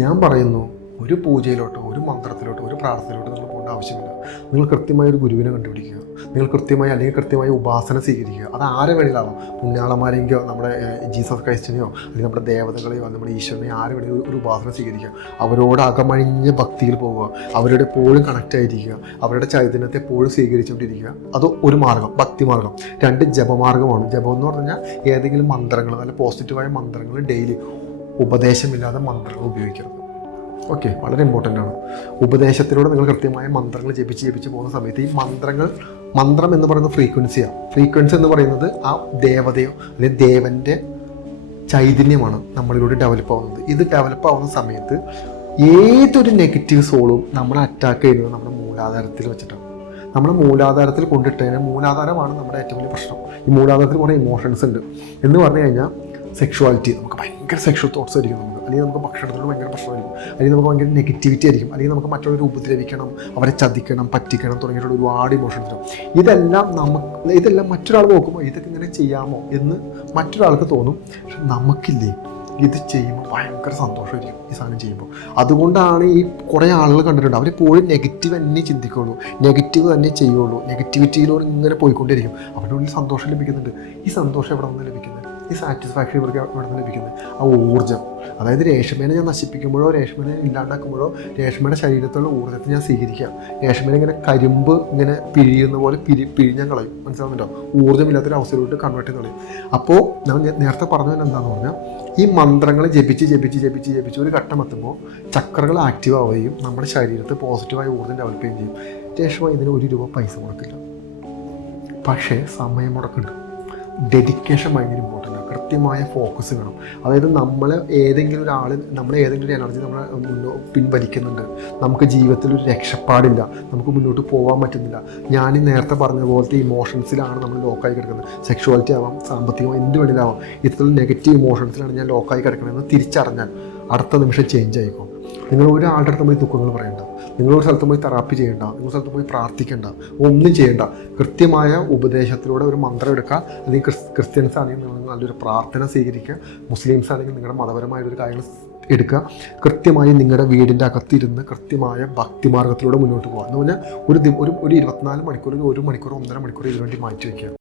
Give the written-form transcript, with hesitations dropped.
ഞാൻ പറയുന്നു, ഒരു പൂജയിലോട്ടോ ഒരു മന്ത്രത്തിലോട്ടോ ഒരു പ്രാർത്ഥനയിലോട്ടോ നിങ്ങൾ പോകേണ്ട ആവശ്യമില്ല. നിങ്ങൾ കൃത്യമായ ഒരു ഗുരുവിനെ കണ്ടുപിടിക്കുക. നിങ്ങൾ കൃത്യമായ ഉപാസന സ്വീകരിക്കുക. അത് ആരെ വേണമെങ്കിലും പുണ്യാളന്മാരെങ്കിലോ നമ്മുടെ ജീസസ് ക്രൈസ്റ്റിനെയോ അല്ലെങ്കിൽ നമ്മുടെ ദേവതകളെയോ നമ്മുടെ ഈശ്വരനെയോ ആരെ വേണമെങ്കിലും ഒരു ഉപാസന സ്വീകരിക്കുക. അവരോട് അകമഴിഞ്ഞ ഭക്തിയിൽ പോകുക. അവരുടെ എപ്പോഴും കണക്റ്റ് ആയിരിക്കുക. അവരുടെ ചൈതന്യത്തെ എപ്പോഴും സ്വീകരിച്ചുകൊണ്ടിരിക്കുക. അത് ഒരു മാർഗം, ഭക്തി മാർഗം. 2 ജപമാർഗമാണ്. ജപം എന്ന് പറഞ്ഞു കഴിഞ്ഞാൽ ഏതെങ്കിലും മന്ത്രങ്ങൾ, നല്ല പോസിറ്റീവായ മന്ത്രങ്ങൾ ഡെയിലി, ഉപദേശമില്ലാതെ മന്ത്രങ്ങൾ ഉപയോഗിക്കരുത്. ഓക്കെ, വളരെ ഇമ്പോർട്ടൻ്റ് ആണ്. ഉപദേശത്തിലൂടെ നിങ്ങൾ കൃത്യമായ മന്ത്രങ്ങൾ ജപിച്ച് പോകുന്ന സമയത്ത് ഈ മന്ത്രം എന്ന് പറയുന്നത് ഫ്രീക്വൻസിയാണ്. ഫ്രീക്വൻസി എന്ന് പറയുന്നത് ആ ദേവതയോ അല്ലെങ്കിൽ ദേവൻ്റെ ചൈതന്യമാണ് നമ്മളിലൂടെ ഡെവലപ്പ് ആവുന്നത്. ഇത് ഡെവലപ്പ് ആവുന്ന സമയത്ത് ഏതൊരു നെഗറ്റീവ് സോളും നമ്മളെ അറ്റാക്ക് ചെയ്യുന്നത് നമ്മുടെ മൂലാധാരത്തിൽ വെച്ചിട്ടാണ്. നമ്മുടെ മൂലാധാരത്തിൽ കൊണ്ടിട്ടതിന്, മൂലാധാരമാണ് നമ്മുടെ ഏറ്റവും വലിയ പ്രശ്നം. ഈ മൂലാധാരത്തിൽ കുറേ ഇമോഷൻസ് ഉണ്ട് എന്ന് പറഞ്ഞു കഴിഞ്ഞാൽ സെക്ഷുവാലിറ്റി, നമുക്ക് ഭയങ്കര സെക്ഷൽ തോട്ട്സ് ആയിരിക്കും നമുക്ക്, അല്ലെങ്കിൽ നമുക്ക് ഭക്ഷണത്തോട് ഭയങ്കര പ്രശ്നമായിരിക്കും, അല്ലെങ്കിൽ നമുക്ക് ഭയങ്കര നെഗറ്റിവിറ്റി ആയിരിക്കും, അല്ലെങ്കിൽ നമുക്ക് മറ്റുള്ളവരെ ഉപദ്രവിക്കണം, അവരെ ചതിക്കണം, പറ്റിക്കണം തുടങ്ങിയിട്ടുള്ള ഒരുപാട് ഇമോഷൻസ് ഉണ്ട്. ഇതെല്ലാം മറ്റൊരാൾ നോക്കുമ്പോൾ ഇതൊക്കെ ഇങ്ങനെ ചെയ്യാമോ എന്ന് മറ്റൊരാൾക്ക് തോന്നും. പക്ഷെ നമുക്കില്ലേ, ഇത് ചെയ്യുമ്പോൾ ഭയങ്കര സന്തോഷമായിരിക്കും ഈ സാധനം ചെയ്യുമ്പോൾ. അതുകൊണ്ടാണ് ഈ കുറേ ആളുകൾ കണ്ടിട്ടുണ്ട്, അവരെപ്പോഴും നെഗറ്റീവ് തന്നെ ചിന്തിക്കുകയുള്ളൂ, നെഗറ്റീവ് തന്നെ ചെയ്യുള്ളൂ, നെഗറ്റിവിറ്റിയിലൂടെ ഇങ്ങനെ പോയിക്കൊണ്ടിരിക്കും. അവരുടെ ഉള്ളിൽ സന്തോഷം ലഭിക്കുന്നുണ്ട്. ഈ സന്തോഷം എവിടെ നിന്ന് ലഭിക്കുന്നത്? ഈ സാറ്റിസ്ഫാക്ഷൻ ഇവർക്ക് എവിടെ നിന്ന് ലഭിക്കുന്നത്? ആ ഊർജ്ജം. അതായത് രേഷ്മേനെ ഞാൻ നശിപ്പിക്കുമ്പോഴോ രേഷ്മേനെ ഇല്ലാണ്ടാക്കുമ്പോഴോ രേഷ്മയുടെ ശരീരത്തുള്ള ഊർജ്ജത്തെ ഞാൻ സ്വീകരിക്കാം. രേഷ്മേനെ ഇങ്ങനെ കരിമ്പ് ഇങ്ങനെ പിഴിയുന്ന പോലെ പിഴിഞ്ഞാൽ കളയും. മനസ്സിലാവുന്നുണ്ടോ? ഊർജ്ജമില്ലാത്തൊരു അവസരമായിട്ട് കൺവേർട്ട് ചെയ്ത് കളയും. അപ്പോൾ ഞാൻ നേരത്തെ പറഞ്ഞത് എന്താണെന്ന് പറഞ്ഞാൽ, ഈ മന്ത്രങ്ങളെ ജപിച്ച് ഒരു ഘട്ടം എത്തുമ്പോൾ ചക്രകൾ ആക്റ്റീവ് ആവുകയും നമ്മുടെ ശരീരത്ത് പോസിറ്റീവായ ഊർജ്ജം ഡെവലപ്പ് ചെയ്യുകയും ചെയ്യും. രേഷ്മ ഇതിന് £1 പൈസ മുടക്കില്ല, പക്ഷേ സമയം മുടക്കുന്നുണ്ട്. ഡെഡിക്കേഷൻ ഭയങ്കര ഇമ്പോർട്ടൻ്റ് ആണ്. കൃത്യമായ ഫോക്കസ് വേണം. അതായത് നമ്മളെ ഏതെങ്കിലും ഒരു എനർജി നമ്മളെ പിൻവലിക്കുന്നുണ്ട്, നമുക്ക് ജീവിതത്തിൽ ഒരു രക്ഷപ്പാടില്ല, നമുക്ക് മുന്നോട്ട് പോകാൻ പറ്റുന്നില്ല. ഞാൻ നേരത്തെ പറഞ്ഞ പോലത്തെ ഇമോഷൻസിലാണ് നമ്മൾ ലോക്കായി കിടക്കുന്നത്. സെക്ഷുവാലിറ്റി ആവാം, സാമ്പത്തികമായി എന്ത് വേണമെങ്കിലാവാം. ഇത്തരത്തിലുള്ള നെഗറ്റീവ് ഇമോഷൻസിലാണ് ഞാൻ ലോക്കായി കിടക്കണമെന്ന് തിരിച്ചറിഞ്ഞാൽ അടുത്ത നിമിഷം ചേഞ്ച് ആയിക്കോ. നിങ്ങൾ ഒരാളുടെ അടുത്ത് പോയി ദുഃഖങ്ങൾ പറയണ്ട, നിങ്ങളൊരു സ്ഥലത്ത് പോയി തെറാപ്പി ചെയ്യേണ്ട, നിങ്ങൾ സ്ഥലത്ത് പോയി പ്രാർത്ഥിക്കേണ്ട, ഒന്നും ചെയ്യേണ്ട. കൃത്യമായ ഉപദേശത്തിലൂടെ ഒരു മന്ത്രം എടുക്കുക. അല്ലെങ്കിൽ ക്രിസ്ത്യൻസ് ആണെങ്കിൽ നിങ്ങൾ നല്ലൊരു പ്രാർത്ഥന സ്വീകരിക്കുക, മുസ്ലിംസ് ആണെങ്കിൽ നിങ്ങളുടെ മതപരമായൊരു കാര്യങ്ങൾ എടുക്കുക. കൃത്യമായി നിങ്ങളുടെ വീടിൻ്റെ അകത്തിരുന്ന് കൃത്യമായ ഭക്തിമാർഗത്തിലൂടെ മുന്നോട്ട് പോകുക എന്ന് പറഞ്ഞാൽ ഒരു 24 മണിക്കൂർ, 1 മണിക്കൂർ, 1.5 മണിക്കൂർ ഇതിനു വേണ്ടി മാറ്റി വയ്ക്കുക.